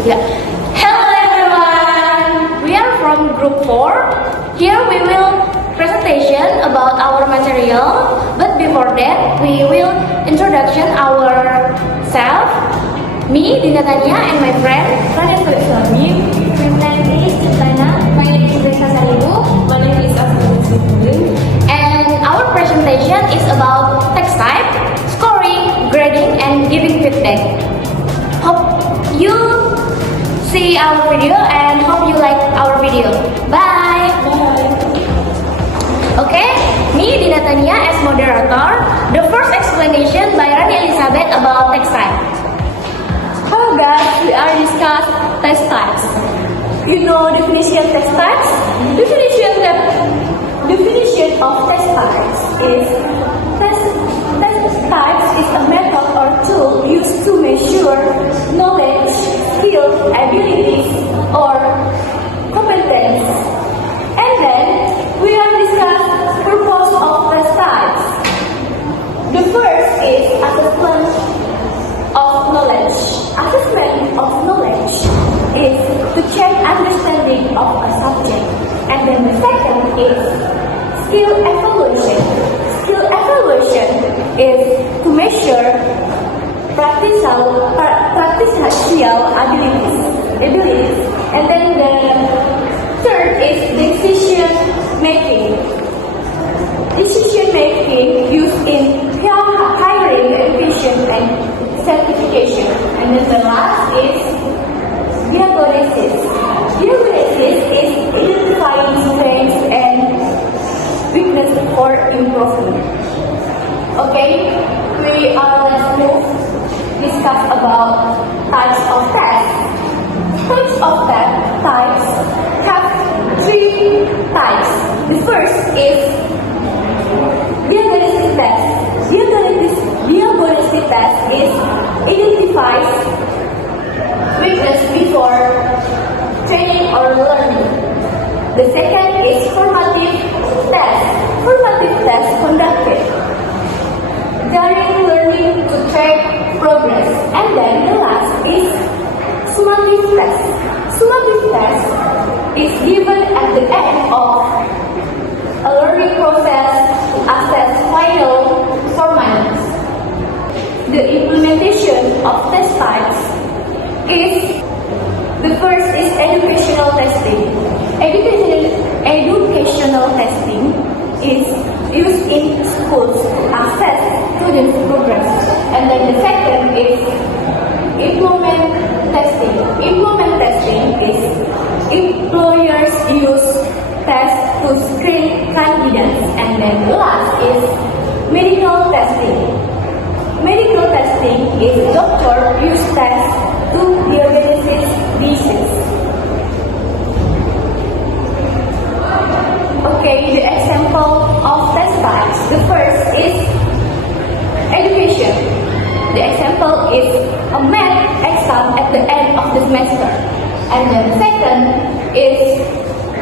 Yeah. Hello everyone! We are from group 4. Here we will presentation about our material. But before that, we will introduction ourselves. Me, Dinda Tania, and my friend Rani and Sormin. My name is Kanna. My name is Pasaribu. My name is Asnida Sihombing. And our presentation is about text type, scoring, grading, and giving feedback. Hope you see our video and hope you like our video. Bye! Bye. Okay, me Dinda Tania as moderator. The first explanation by Rani Elisabeth about text type. Hello guys, we are discuss text types. You know definition text types? Definition of text types is text types is a method or tool used to measure knowledge, skills, abilities, or competence. And then we have discussed purpose of text types. The first is assessment of knowledge. Assessment of knowledge is to check understanding of a subject. And then the second is skill evaluation. Skill evaluation is to measure practical abilities. And then the third is decision making. Decision making used in hiring, education, and certification. And then the last is diagnosis. Diagnosis is identifying strengths and weakness for improvement. Okay, let's move discuss about types of tests. Types of types have 3 types. The first is diagnostic test. Diagnostic test is identifies weakness before training or learning. The second is formative test. Formative test conducted during learning to track progress. And then the last is summative test. Summative test is given at the end of a learning process to assess final performance. The implementation of test types is the first is educational testing. Educational testing is used in schools to assess students' progress. And then the second is employment testing. Employment testing is employers use tests to screen candidates. And then the last is medical testing. Medical testing is doctor use tests to diagnose disease. Okay, the example of test types. The first is education. The example is a math exam at the end of the semester. And then second is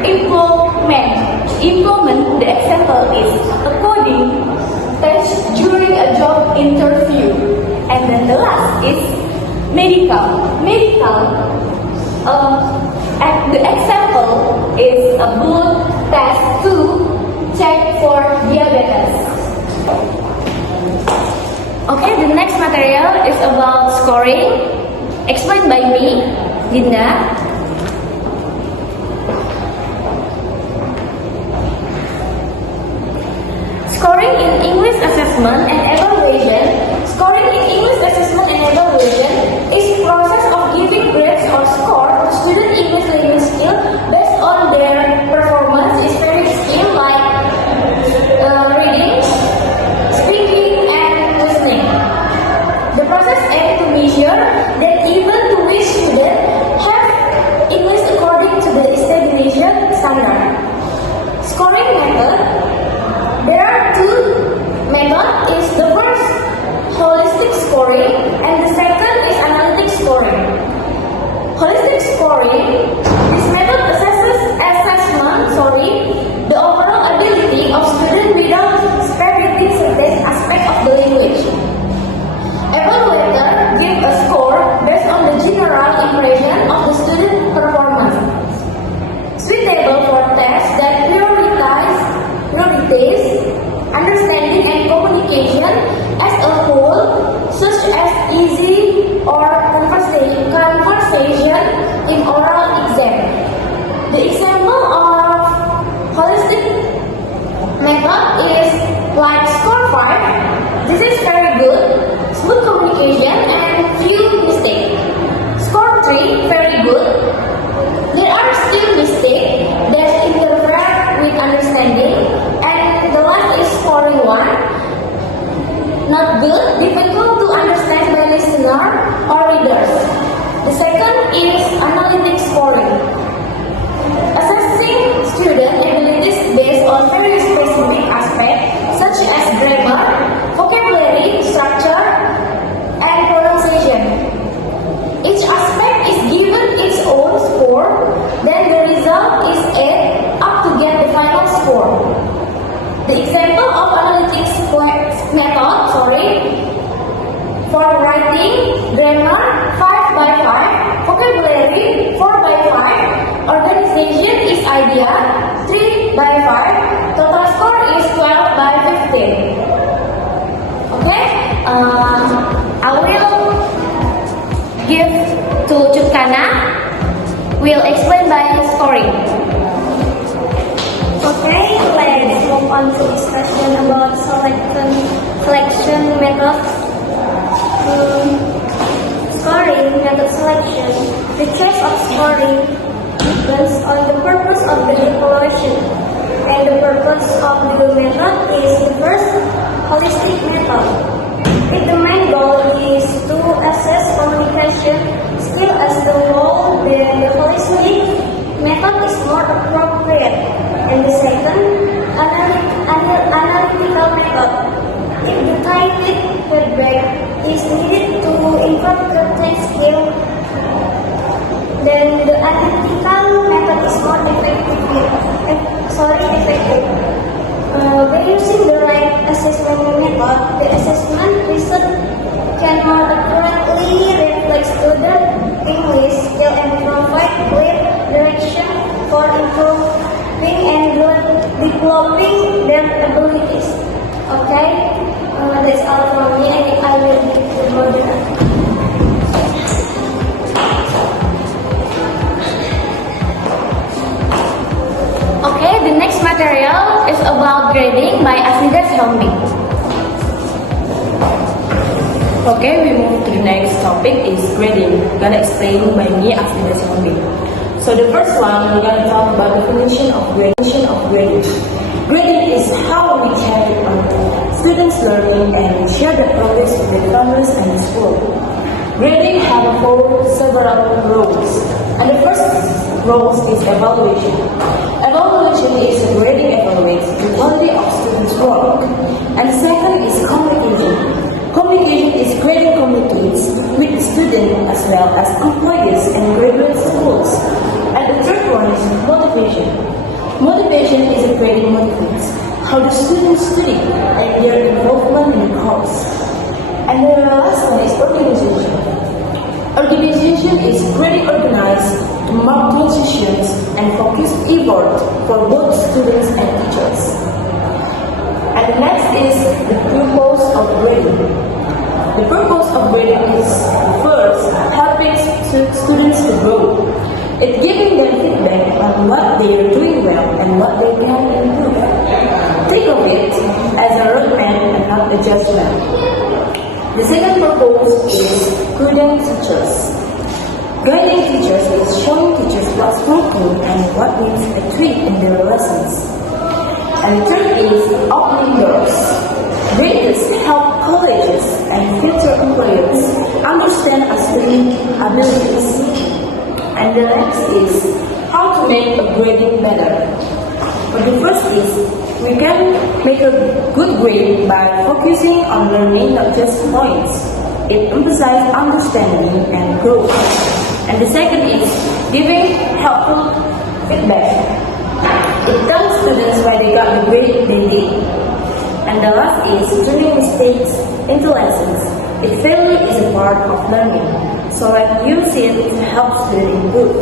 employment. Employment, the example is a coding test during a job interview. And then the last is medical. The example is a blood test to check for diabetes. Okay, the next material is about scoring, explained by me, Dinda. Scoring in English assessment and evaluation. Scoring in English assessment and evaluation is process of giving grades or score to student English language skill based on their performance in various skills like reading, speaking, and listening. The process aims to measure that even to which students have English according to the established standard. Scoring method. There are 2 methods. Is the first holistic scoring and the second is analytic scoring. Holistic scoring, this method assesses the overall ability of students without separating certain aspect of the language. Evaluator give a score based on the general impression of good, difficult to understand by listener or readers. The second is analytic scoring. Assessing student abilities based on very specific aspects such as grammar, vocabulary, structure, and pronunciation. Each aspect is given its own score, then the result is added up to get the final score. The example of analytics method, for writing, grammar 5 by 5, vocabulary 4 by 5, organization is idea 3 by 5, total score is 12 by 15. Okay, I will give to Kanna. Will explain by scoring. Okay, let's move on to discussion about selection methods. Scoring method selection. The choice of scoring depends on the purpose of the evaluation, and the purpose of the method is the first holistic method. If the main goal is to assess communication skill as the whole, then the holistic method is more appropriate. And the second, analytical method. If the targeted feedback is needed to improve the test skill, then the analytical method is more effective. By using the right assessment method, the assessment result can more accurately reflect student English skill and provide clear direction for improving and developing their abilities. Okay, that's all from me. I think I will give the moderator. Okay, the next material is about grading by Asnida Sihombing. Okay, we move to the next topic is grading. Gonna explain by me Asnida Sihombing. So the first one, we're gonna talk about definition of grading. Grading is how we check on students' learning and share the progress with the families and the school. Grading have several roles, and the first role is evaluation. Evaluation is grading evaluates the quality of students' work, and the second is communication. Communication is grading communicates with the student as well as employers and graduate schools. And the third one is motivation. Motivation is a grading motivates how the students study and their involvement in the course. And the last one is organization. Organization is grading organized to mark transitions and focus effort for both students and teachers. And the next is the purpose of grading. The purpose of grading is first helping students to grow. It's giving them feedback on what they are doing well and what they can improve. Think of it as a roadmap and not a judgment. The second purpose is guiding teachers. Guiding teachers is showing teachers what's working and what needs a tweak in their lessons. And the third is opening doors. Graders help colleges and future employers understand a student's abilities. And the next is how to make a grading better. But the first is we can make a good grade by focusing on learning, not just points. It emphasizes understanding and growth. And the second is giving helpful feedback. It tells students why they got the grade they did. And the last is turning mistakes into lessons. It failure is a part of learning. So I use it to help students improve.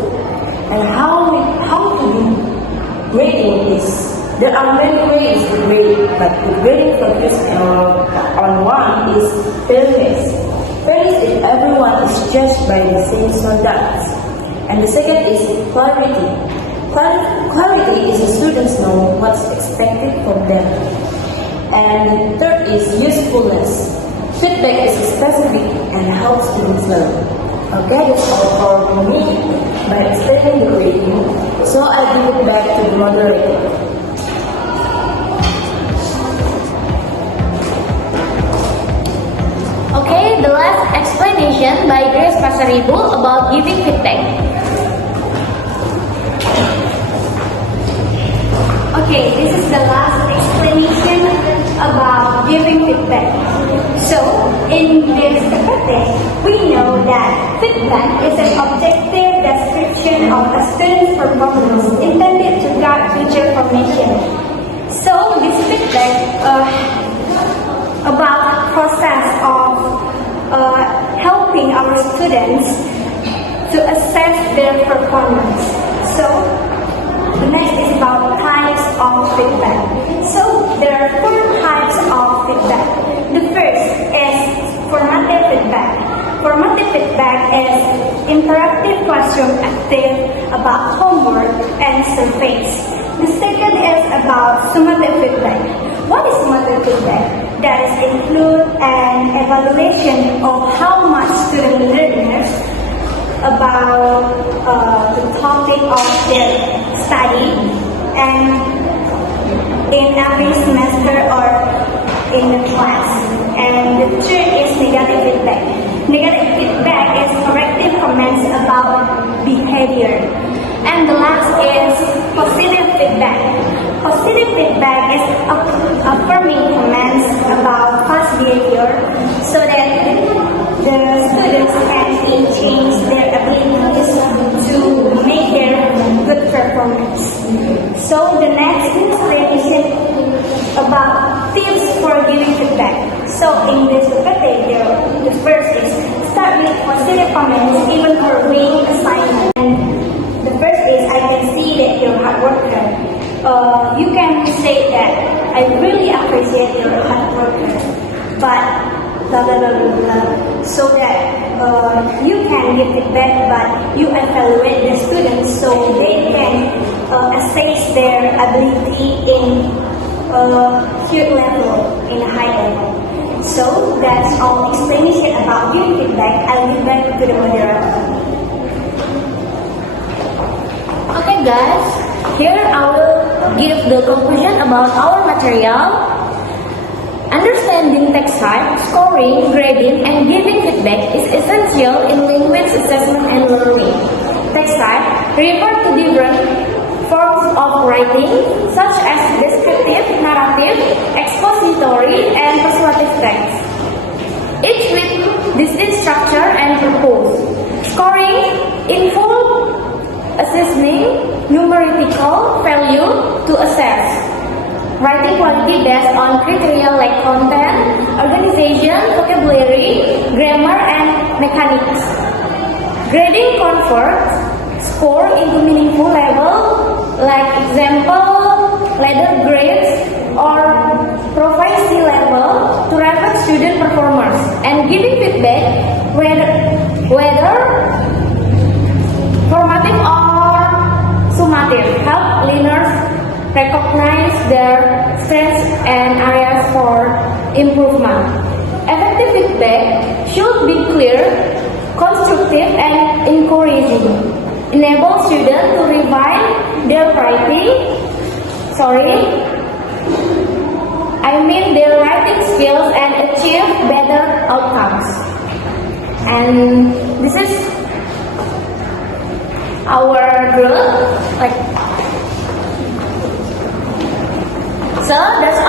And how to do grading is, there are many ways to grade, but the grading focus on one is fairness. Fairness is everyone is judged by the same standards. And the second is clarity. Clarity is the students know what's expected from them. And the third is usefulness. Feedback is specific and helps students learn. Okay, that's all for me by explaining the grading. So I give it back to the moderator. explanation by Grace Pasaribu about giving feedback. Okay, this is the last explanation about giving feedback. So, in this topic, we know that feedback is an objective description of a student's performance intended to guide future formation. So, this feedback about process of helping our students to assess their performance. So, the next is about types of feedback. So, there are 4 types of feedback. The first is formative feedback. Formative feedback is interactive classroom active about homework and surveys. The second is about summative feedback. What is summative feedback? That is include an evaluation of how much student learners about the topic of their study and in every semester or in the class. And the third is negative feedback. Negative feedback is corrective comments about behavior. And the last is positive feedback. Positive feedback is affirming comments about past behavior so that the students can change their abilities to make their good performance. So the next explanation about tips for giving feedback. So in this topic, the first is start with positive comments even for weighing assignment. And the first is I can see that you're a hard worker. You can say that I really appreciate your hard worker, but blah blah blah blah blah. So that you can give feedback, but you evaluate the students so they can assess their ability in huge level, in a high level. So that's all explanation about giving feedback. I'll give back to the moderator. Okay guys, here I will give the conclusion about our material. Understanding text type, scoring, grading, and giving feedback is essential in language assessment and learning. Text type refer to different forms of writing such as descriptive, narrative, expository, and persuasive text, each with distinct structure and purpose. Scoring involves assessing numerical value to assess writing quality based on criteria like content, organization, vocabulary, grammar, and mechanics. Grading converts score into meaningful level, like example, letter grades or proficiency level to reflect student performance, and giving feedback whether formative or summative help learners recognize their strengths and areas for improvement. Effective feedback should be clear, constructive, and encouraging. Enable students to refine their their writing skills and achieve better outcomes. And this is our group. So that's